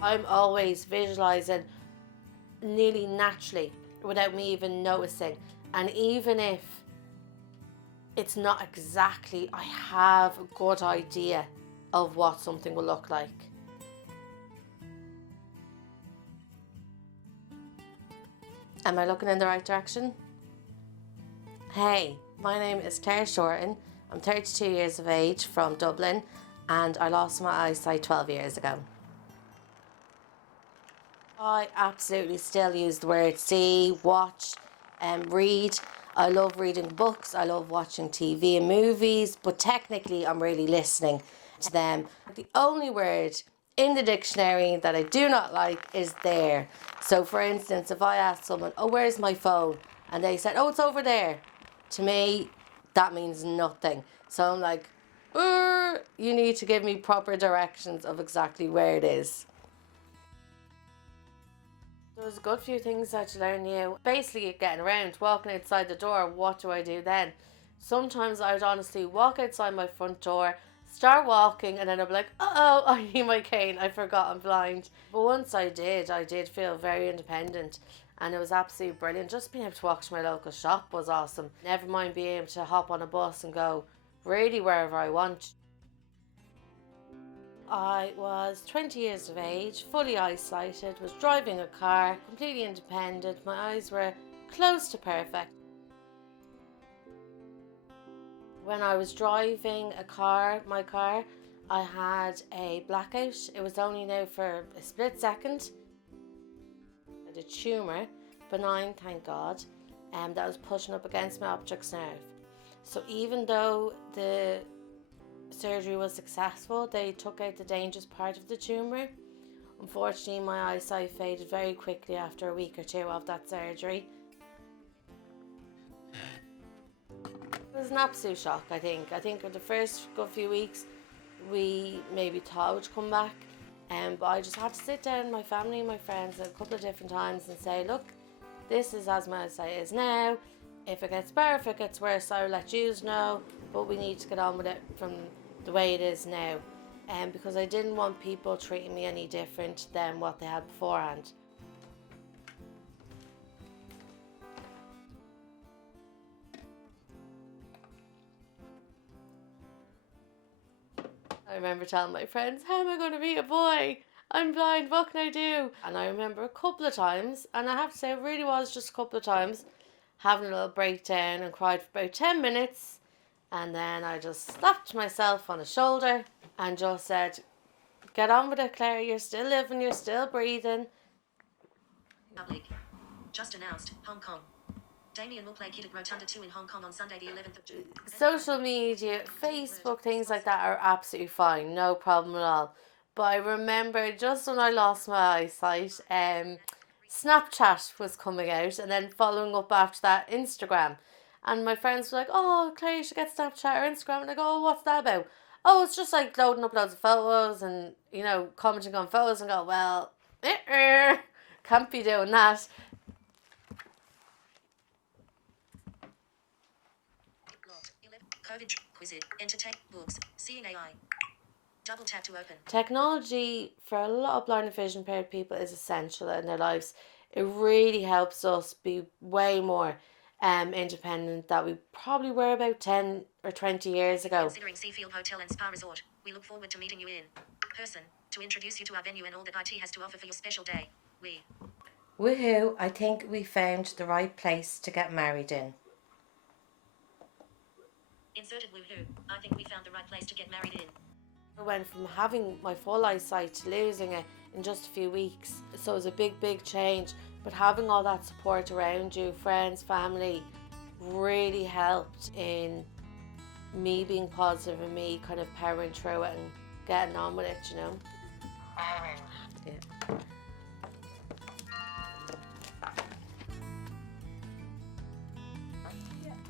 I'm always visualising nearly naturally without me even noticing. And even if it's not exactly, I have a good idea of what something will look like. Am I looking in the right direction? Hey, my name is Claire Shorten. I'm 32 years of age from Dublin, and I lost my eyesight 12 years ago. I absolutely still use the word see, watch, and read. I love reading books, I love watching TV and movies, but technically I'm really listening to them. The only word in the dictionary that I do not like is there. So for instance, if I ask someone, oh, where's my phone? And they said, oh, it's over there. To me, that means nothing. So I'm like, you need to give me proper directions of exactly where it is. There was a good few things that you learn new. Basically, getting around, walking outside the door, what do I do then? Sometimes I would honestly walk outside my front door, start walking, and then I'd be like, uh-oh, I need my cane, I forgot I'm blind. But once I did feel very independent, and it was absolutely brilliant. Just being able to walk to my local shop was awesome. Never mind being able to hop on a bus and go really wherever I want. I was 20 years of age, fully eyesighted, was driving a car, completely independent. My eyes were close to perfect. When I was driving my car, I had a blackout. It was only now for a split second. I had a tumour, benign, thank God, that was pushing up against my optic nerve. So even though the surgery was successful, they took out the dangerous part of the tumour. Unfortunately, my eyesight faded very quickly after a week or two of that surgery. It was an absolute shock, I think. I think in the first good few weeks, we maybe thought it would come back. But I just had to sit down with my family and my friends a couple of different times and say, look, this is as my eyesight is now. If it gets better, if it gets worse, I'll let you know. But we need to get on with it from the way it is now. Because I didn't want people treating me any different than what they had beforehand. I remember telling my friends, how am I going to be a boy? I'm blind, what can I do? And I remember a couple of times, and I have to say it really was just a couple of times, having a little breakdown and cried for about 10 minutes. And then I just slapped myself on the shoulder and just said, get on with it, Claire, you're still living, you're still breathing. Public. Just announced, Hong Kong. Damien will play Kid at Rotunda 2 in Hong Kong on Sunday the 11th of June. Social media, Facebook, things like that are absolutely fine, no problem at all. But I remember just when I lost my eyesight, Snapchat was coming out, and then following up after that, Instagram. And my friends were like, oh, Claire, you should get Snapchat or Instagram. And I go, oh, what's that about? Oh, it's just like loading up loads of photos and, commenting on photos, and go, well, can't be doing that. COVID, quiz it, entertain, books, seeing AI. Double tap to open. Technology for a lot of blind and vision impaired people is essential in their lives. It really helps us be way more independent than we probably were about 10 or 20 years ago. Considering Seafield Hotel and Spa Resort, we look forward to meeting you in person to introduce you to our venue and all that IT has to offer for your special day. Woohoo, I think we found the right place to get married in. Inserted woohoo, I think we found the right place to get married in. I went from having my full eyesight to losing it in just a few weeks. So it was a big change. But having all that support around you, friends, family, really helped in me being positive and me kind of powering through it and getting on with it, Yeah.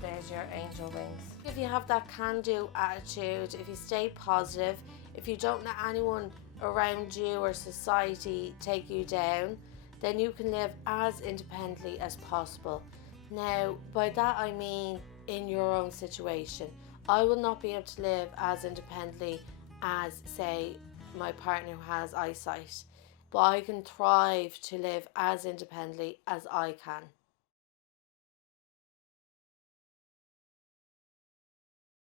There's your angel wings. If you have that can-do attitude, if you stay positive, if you don't let anyone around you or society take you down, then you can live as independently as possible. Now, by that I mean in your own situation. I will not be able to live as independently as, say, my partner who has eyesight. but I can thrive to live as independently as I can.